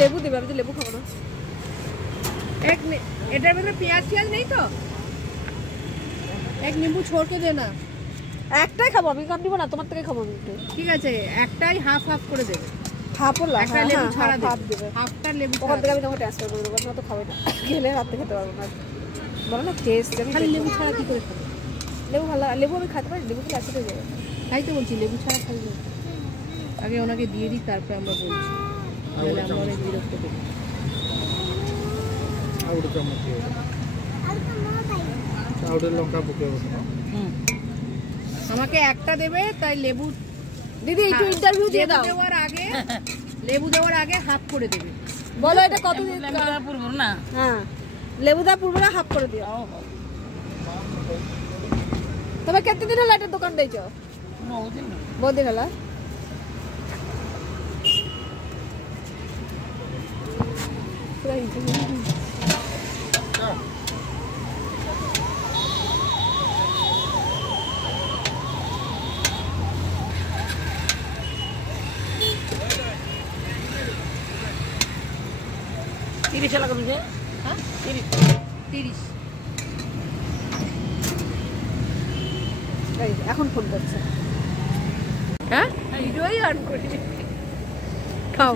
লেবু দেবে, আমি তো লেবু খাবো না। এটার ভিতরে পেঁয়াজ টিয়াজ নেই তো? এক নিম্বু ছোড়কে দে না। একটাই খাবো আমি, কাম দিব না, তোমার থেকে খাবো আমি। ঠিক আছে, একটাই হাফ হাফ করে দেবে। হাফ হলো, একটা লেবু ছাড়া হাফ দেবে। হাফটা লেবু ওখান থেকে আমি তোমাকে ট্রান্সফার করে দেবো, না তো খাবে না, খেলে রাতে খেতে পারবো না। বলো না টেস্ট, আমি খালি লেবু ছাড়া কি করে খাবে? লেবু ভালো, লেবু আমি খাতে পারি, লেবু খেলে অ্যাসিড হয়ে যাবে। তাই তো বলছি লেবু ছাড়া খাবো। আগে ওনাকে দিয়ে দিই, তারপরে আমরা বলছি, তাহলে আমরা অনেক বিরক্ত করি। আমাকে একটা দেবে, তাই লেবু দিদি একটু ইন্টারভিউ দিয়ে দাও। লেবু দেওয়ার আগে হাফ করে দেবে। বলো এটা কত দিন পূর্ব না? হ্যাঁ, লেবু দেওয়া পূর্বরা হাফ করে দিও। তবে কত দিন হলো এটা দোকান দিয়েছো? বহুত দিন হলো। এখন ফোন করছে। হ্যাঁ, ভিডিওই অন করি। খাও।